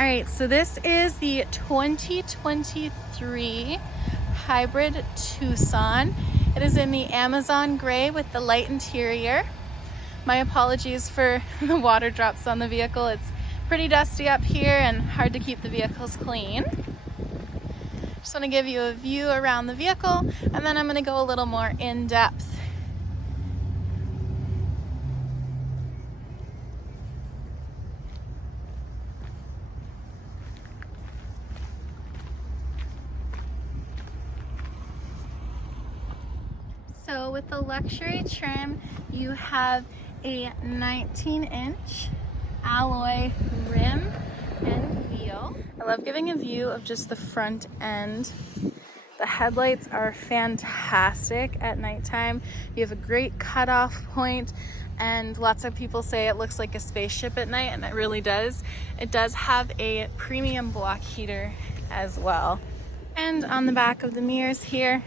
All right, so this is the 2023 hybrid Tucson. It is in the Amazon gray with the light interior. My apologies for the water drops on the vehicle. It's pretty dusty up here and hard to keep the vehicles clean. Just want to give you a view around the vehicle, and then I'm going to go a little more in depth. So with the luxury trim, you have a 19-inch alloy rim and wheel. I love giving a view of just the front end. The headlights are fantastic at nighttime. You have a great cutoff point, and lots of people say it looks like a spaceship at night, and it really does. It does have a premium block heater as well. And on the back of the mirrors here,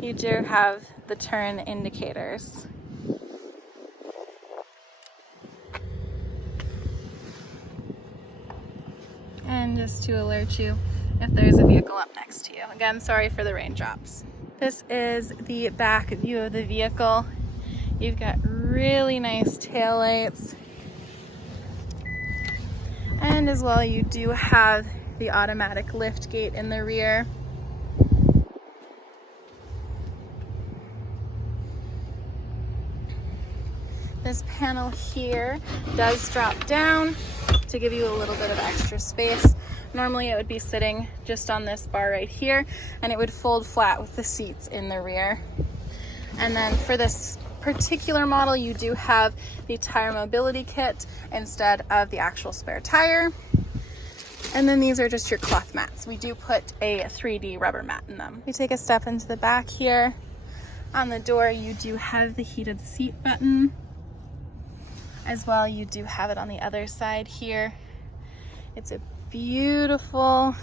you do have the turn indicators. And just to alert you if there's a vehicle up next to you. Again, sorry for the raindrops. This is the back view of the vehicle. You've got really nice taillights. And as well, you do have the automatic lift gate in the rear. This panel here does drop down to give you a little bit of extra space. Normally it would be sitting just on this bar right here, and it would fold flat with the seats in the rear. And then for this particular model, you do have the tire mobility kit instead of the actual spare tire. And then these are just your cloth mats. We do put a 3D rubber mat in them. We take a step into the back here. On the door, you do have the heated seat button. As well, you do have it on the other side here. It's a beautiful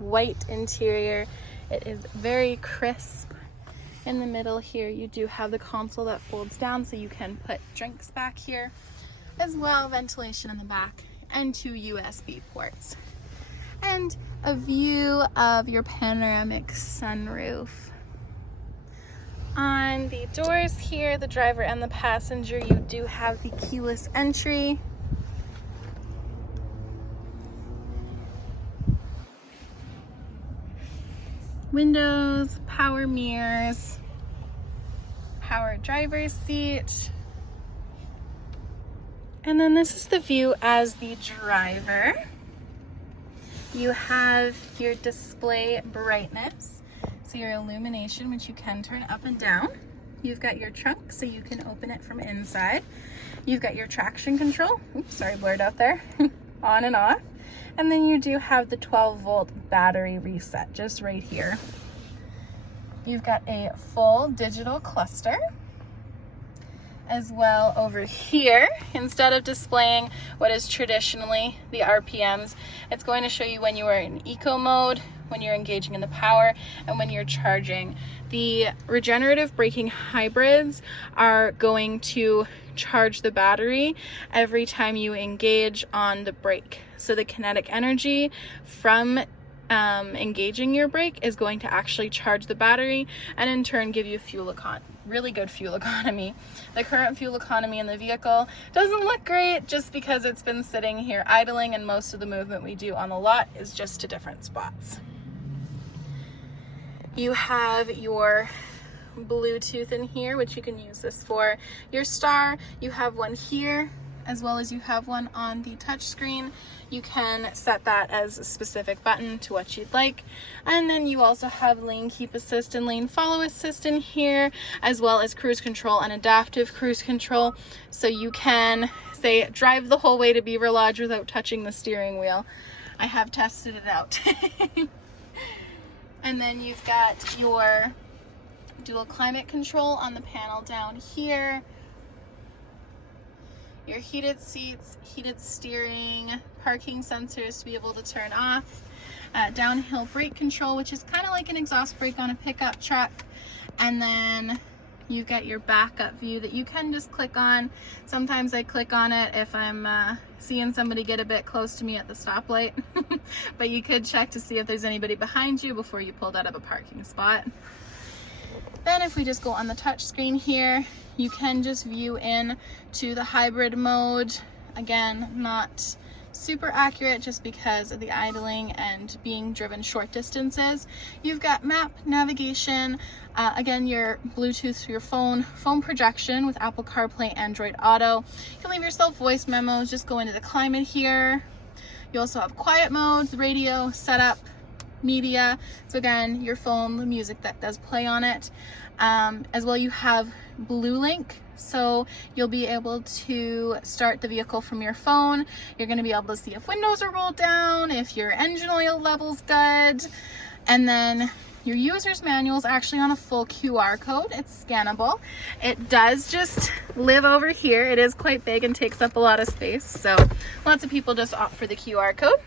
white interior. It is very crisp. In the middle here, you do have the console that folds down so you can put drinks back here. As well, ventilation in the back and 2 USB ports. And a view of your panoramic sunroof. On the doors here, the driver and the passenger, you do have the keyless entry. Windows, power mirrors, power driver's seat. And then this is the view as the driver. You have your display brightness. So your illumination, which you can turn up and down. You've got your trunk, so you can open it from inside. You've got your traction control. Oops, sorry, blurred out there. On and off. And then you do have the 12-volt battery reset just right here. You've got a full digital cluster. As well over here, instead of displaying what is traditionally the RPMs, it's going to show you when you are in eco mode, when you're engaging in the power, and when you're charging. The regenerative braking hybrids are going to charge the battery every time you engage on the brake. So the kinetic energy from engaging your brake is going to actually charge the battery and in turn give you really good fuel economy. The current fuel economy in the vehicle doesn't look great just because it's been sitting here idling, and most of the movement we do on the lot is just to different spots. You have your Bluetooth in here, which you can use this for your star. You have one here, as well as you have one on the touch screen. You can set that as a specific button to what you'd like. And then you also have lane keep assist and lane follow assist in here, as well as cruise control and adaptive cruise control. So you can say drive the whole way to Beaver Lodge without touching the steering wheel. I have tested it out. And then you've got your dual climate control on the panel down here. Your heated seats, heated steering, parking sensors to be able to turn off, downhill brake control, which is kind of like an exhaust brake on a pickup truck, and then you've got your backup view that you can just click on. Sometimes I click on it if I'm seeing somebody get a bit close to me at the stoplight, but you could check to see if there's anybody behind you before you pulled out of a parking spot. Then if we just go on the touch screen here, you can just view in to the hybrid mode. Again, not super accurate just because of the idling and being driven short distances. You've got map, navigation, again, your Bluetooth to your phone projection with Apple CarPlay, Android Auto. You can leave yourself voice memos, just go into the climate here. You also have quiet mode, radio, setup, media. So again, your phone, the music that does play on it. As well, you have Blue Link. So you'll be able to start the vehicle from your phone. You're going to be able to see if windows are rolled down, if your engine oil level's good. And then your user's manual is actually on a full QR code. It's scannable. It does just live over here. It is quite big and takes up a lot of space. So lots of people just opt for the QR code.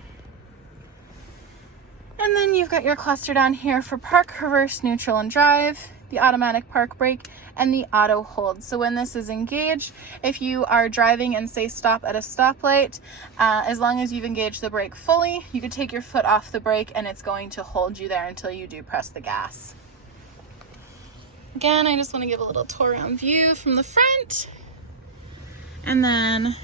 And then you've got your cluster down here for park, reverse, neutral, and drive, the automatic park brake, and the auto hold. So when this is engaged, if you are driving and say stop at a stoplight, as long as you've engaged the brake fully, you could take your foot off the brake and it's going to hold you there until you do press the gas. Again, I just want to give a little tour around view from the front. And then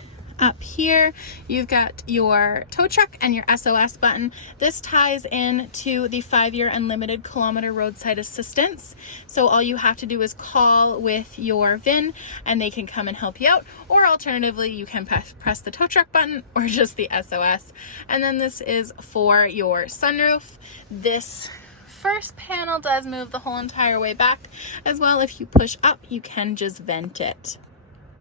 up here, you've got your tow truck and your SOS button. This ties in to the 5-year unlimited kilometer roadside assistance. So all you have to do is call with your VIN and they can come and help you out. Or alternatively, you can press the tow truck button or just the SOS. And then this is for your sunroof. This first panel does move the whole entire way back. As well, if you push up, you can just vent it.